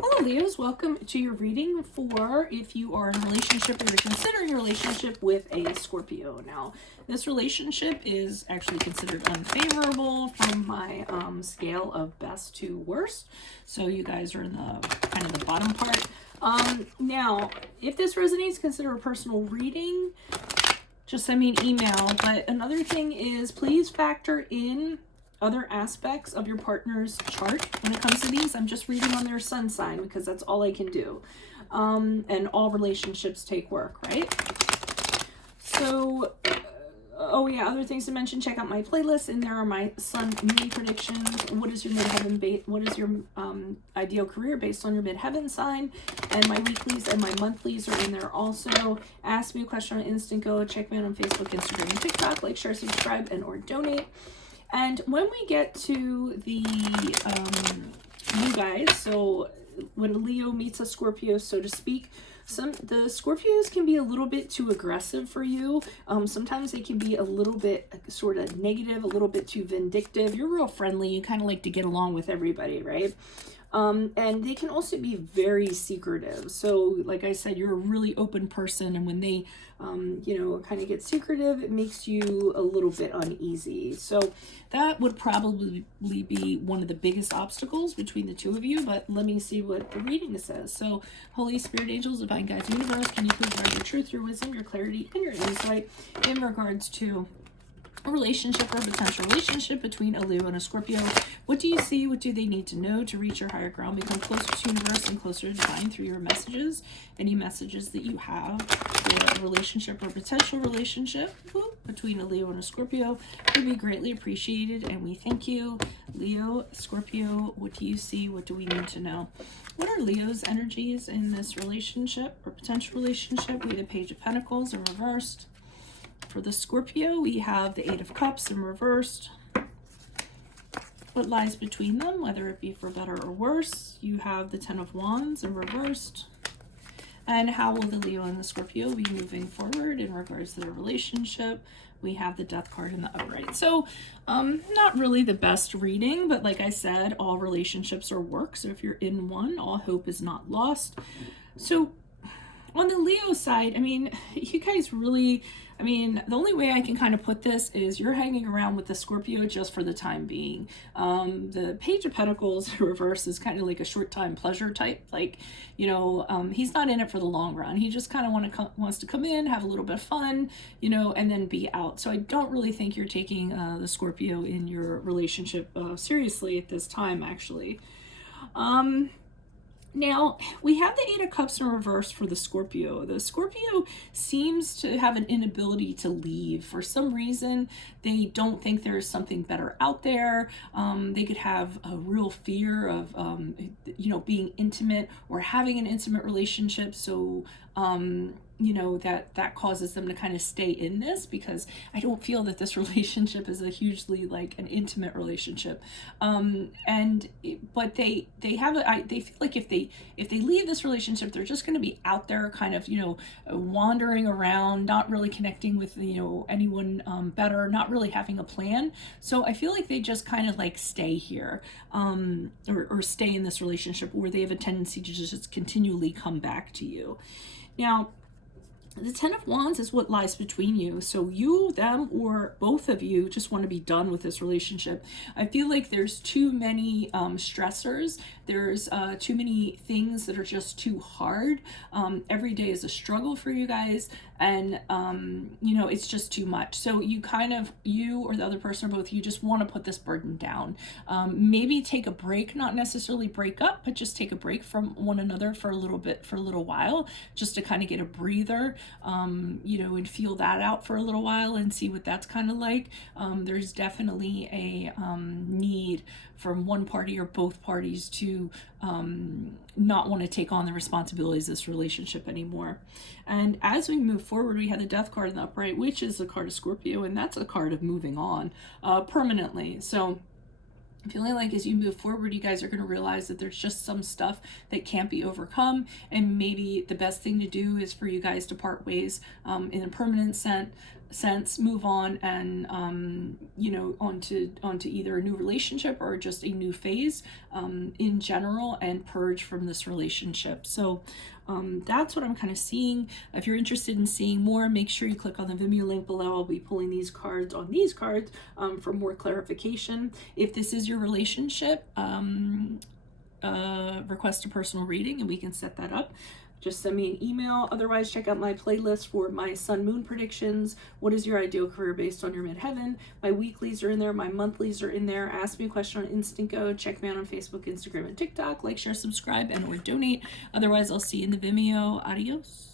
Hello Leos, welcome to your reading for if you are in a relationship or you're considering a relationship with a Scorpio. Now, this relationship is actually considered unfavorable from my scale of best to worst. So you guys are in the kind of the bottom part. Now, if this resonates, consider a personal reading. Just send me an email. But another thing is please factor in other aspects of your partner's chart when it comes to these. I'm just reading on their sun sign because that's all I can do. And all relationships take work, right? So, oh yeah, other things to mention, check out my playlist, and there are my sun moon predictions. What is your midheaven what is your ideal career based on your midheaven sign? And my weeklies and my monthlies are in there also. Ask me a question on Instant Go. Check me out on Facebook, Instagram, and TikTok. Like, share, subscribe, and or donate. And when we get to the you guys, so when a Leo meets a Scorpio, so to speak, the Scorpios can be a little bit too aggressive for you. Sometimes they can be a little bit sort of negative, a little bit too vindictive. You're real friendly. You kind of like to get along with everybody, right? And they can also be very secretive. So like I said, you're a really open person, and when they kind of get secretive, it makes you a little bit uneasy. So that would probably be one of the biggest obstacles between the two of you. But let me see what the reading says. So Holy Spirit, angels, divine guides, universe, can you please provide your truth, your wisdom, your clarity, and your insight in regards to a relationship or a potential relationship between a Leo and a Scorpio? What do you see? What do they need to know to reach your higher ground, become closer to universe and closer to divine through your messages? Any messages that you have for a relationship or potential relationship between a Leo and a Scorpio would be greatly appreciated, and we thank you. Leo, Scorpio, what do you see? What do we need to know? What are Leo's energies in this relationship or potential relationship? We have the Page of Pentacles in reversed. For the Scorpio, we have the Eight of Cups in reversed. What lies between them, whether it be for better or worse? You have the Ten of Wands in reversed. And how will the Leo and the Scorpio be moving forward in regards to their relationship? We have the Death card in the upright. So, not really the best reading, but like I said, all relationships are work. So if you're in one, all hope is not lost. So on the Leo side, I mean, you guys really, the only way I can kind of put this is you're hanging around with the Scorpio just for the time being. The Page of Pentacles reverse is kind of like a short time pleasure type. Like, he's not in it for the long run. He just kind of wants to come in, have a little bit of fun, and then be out. So I don't really think you're taking the Scorpio in your relationship seriously at this time, actually. Now, we have the Eight of Cups in reverse for the Scorpio. The Scorpio seems to have an inability to leave. For some reason, they don't think there's something better out there. They could have a real fear of, being intimate or having an intimate relationship. So, that causes them to kind of stay in this, because I don't feel that this relationship is a hugely like an intimate relationship. But they feel like if they leave this relationship, they're just going to be out there kind of, wandering around, not really connecting with, anyone better, not really having a plan. So I feel like they just kind of like stay here, or stay in this relationship where they have a tendency to just continually come back to you. Now, the Ten of Wands is what lies between you. So you, them, or both of you just want to be done with this relationship. I feel like there's too many stressors. There's too many things that are just too hard. Every day is a struggle for you guys. And, it's just too much. So you or the other person or both, you just want to put this burden down. Maybe take a break, not necessarily break up, but just take a break from one another for a little while, just to kind of get a breather, and feel that out for a little while and see what that's kind of like. There's definitely a need from one party or both parties to not want to take on the responsibilities of this relationship anymore. And as we move forward, we have the Death card in the upright, which is the card of Scorpio, and that's a card of moving on permanently. So feeling like as you move forward, you guys are going to realize that there's just some stuff that can't be overcome, and maybe the best thing to do is for you guys to part ways in a permanent sense, sense, move on and you know, onto either a new relationship or just a new phase in general, and purge from this relationship. So that's what I'm kind of seeing. If you're interested in seeing more, make sure you click on the Vimeo link below. I'll be pulling these cards on these cards for more clarification. If this is your relationship, request a personal reading and we can set that up. Just send me an email. Otherwise, check out my playlist for my sun moon predictions. What is your ideal career based on your midheaven? My weeklies are in there. My monthlies are in there. Ask me a question on Instant Go. Check me out on Facebook, Instagram, and TikTok. Like, share, subscribe, and or donate. Otherwise, I'll see you in the Vimeo. Adios.